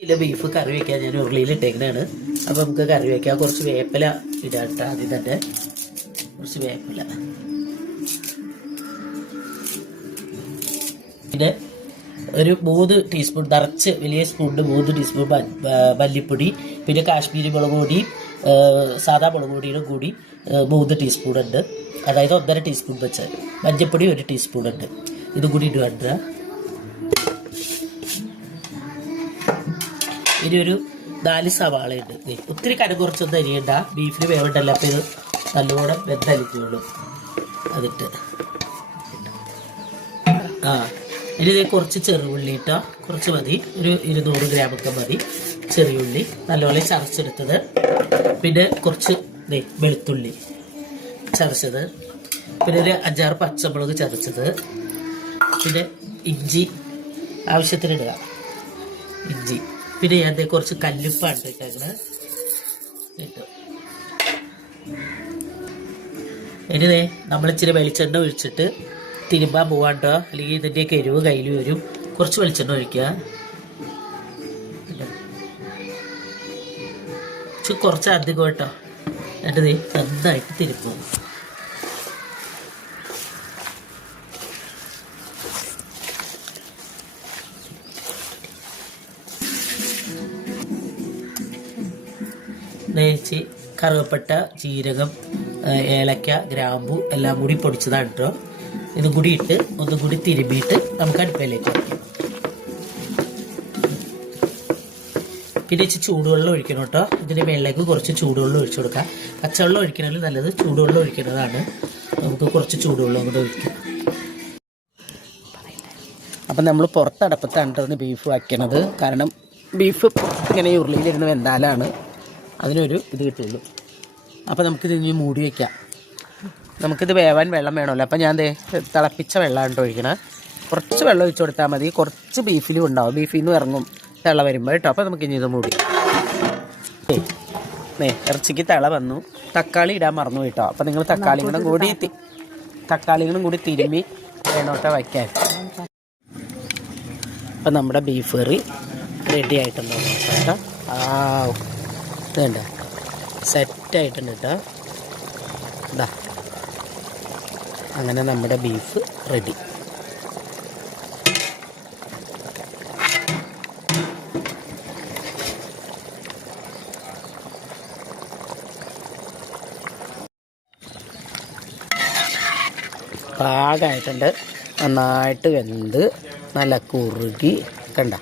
Kilo beef കറി വയ്ക്കാൻ ഞാൻ ഉരുളിയിൽ ഇട്ടേക്കുന്നതാണ്. അപ്പോൾ നമുക്ക് കറി വയ്ക്കാം. കുറച്ച് വേപ്പില ഇടാട്ട. ആദ്യം തന്നെ കുറച്ച് വേപ്പില, പിന്നെ ഒരു 3 ടീസ്പൂൺ നിറച്ച് വലിയ സ്പൂണിന് 3 ടീസ്പൂൺ മല്ലിപ്പൊടി, പിന്നെ കാശ്മീരി മുളക് പൊടി, സാധാ മുളക് പൊടിയുടെ കൂടി 3 ടീസ്പൂൺ ഉണ്ട്. അതായത് 1.5 ടീസ്പൂൺ വെച്ച് മഞ്ഞൾപ്പൊടി 1 ടീസ്പൂൺ ഉണ്ട്. ഇതും കൂടി ഇടുക. ഇനി ഒരു 4 സവാളയുണ്ട്. ഒത്തിരി കനം കുറച്ചൊന്നും അരിയണ്ട, ബീഫിന് വേവണ്ടല്ലോ. അപ്പോൾ ഇത് നല്ലോണം വെന്തലിക്കുള്ളൂ. അതിട്ട് ഇനി ഇത് കുറച്ച് ചെറുള്ളി ഇട്ടോ, കുറച്ച് മതി, ഒരു 200 ഗ്രാമൊക്കെ മതി ചെറിയുള്ളി നല്ലപോലെ ചതച്ചെടുത്തത്. പിന്നെ കുറച്ച് വെളുത്തുള്ളി ചതച്ചത്, പിന്നെ ഒരു 5-6 പച്ചമുളക് ചതച്ചത്, പിന്നെ ഇഞ്ചി ആവശ്യത്തിനിടുക, ഇഞ്ചി. പിന്നെ ഞാൻ കുറച്ച് കല്ലുപ്പാണ് ഇട്ടേക്കണത്. ഇനി നമ്മൾ ഇച്ചിരി വെളിച്ചെണ്ണ ഒഴിച്ചിട്ട് തിരുമ്പാൻ പോവാണ്ടോ, അല്ലെങ്കിൽ ഇതിൻ്റെയൊക്കെ എരിവ് കയ്യിൽ വരും. കുറച്ച് വെളിച്ചെണ്ണ ഒഴിക്കുക, കുറച്ച് അധികം കേട്ടോ. എന്നിട്ട് നന്നായിട്ട് തിരുമ്പും. നെയ്ച്ച് കറുവപ്പട്ട, ജീരകം, ഏലക്ക, ഗ്രാമ്പു എല്ലാം കൂടി പൊടിച്ചതാണ് കേട്ടോ. ഇതും കൂടി ഇട്ട് ഒന്നും കൂടി തിരുമ്മിയിട്ട് നമുക്ക് അടുപ്പയിലേക്ക് വയ്ക്കാം. പിന്നെ ഇച്ചിരി ചൂടുവെള്ളം ഒഴിക്കണം കേട്ടോ. ഇതിൻ്റെ മേളിലേക്ക് കുറച്ച് ചൂടുവെള്ളം ഒഴിച്ചു കൊടുക്കാം. പച്ചവെള്ളം ഒഴിക്കണമെങ്കിൽ നല്ലത്, ചൂടുവെള്ളം ഒഴിക്കുന്നതാണ്. നമുക്ക് കുറച്ച് ചൂടുവെള്ളം കൂടെ ഒഴിക്കാം. അപ്പം നമ്മൾ പുറത്തടപ്പത്താണ് ബീഫ് വയ്ക്കണത്. കാരണം ബീഫ് ഇങ്ങനെ ഉരുളിയിലിരുന്ന് വെന്താലാണ് അതിനൊരു ഇത് കിട്ടുള്ളൂ. അപ്പോൾ നമുക്കിത് ഇനി മൂടി വയ്ക്കാം. നമുക്കിത് വേവാൻ വെള്ളം വേണമല്ലോ. അപ്പോൾ ഞാൻ തിളപ്പിച്ച വെള്ളമാണ് ഒഴിക്കണം. കുറച്ച് വെള്ളം ഒഴിച്ചു കൊടുത്താൽ മതി. കുറച്ച് ബീഫിലും ഉണ്ടാവും, ബീഫിൽ നിന്ന് ഇറങ്ങും തിള വരുമ്പോൾ കേട്ടോ. അപ്പോൾ നമുക്ക് ഇനി ഇത് മൂടി. ഇറച്ചിക്ക് തിള വന്നു. തക്കാളി ഇടാൻ മറന്നു കേട്ടോ. അപ്പോൾ നിങ്ങൾ തക്കാളികളും കൂടി തിരുമ്മി വേണോട്ടോ വയ്ക്കാൻ. അപ്പം നമ്മുടെ ബീഫ് കറി റെഡി ആയിട്ടുണ്ടോ കേട്ടോ. ഇതുണ്ട്, സെറ്റായിട്ടുണ്ട് കേട്ടോ. ഇതാ, അങ്ങനെ നമ്മുടെ ബീഫ് റെഡി. പാകമായിട്ടുണ്ട്, നന്നായിട്ട് വെന്ത് നല്ല കുറുകി കണ്ട.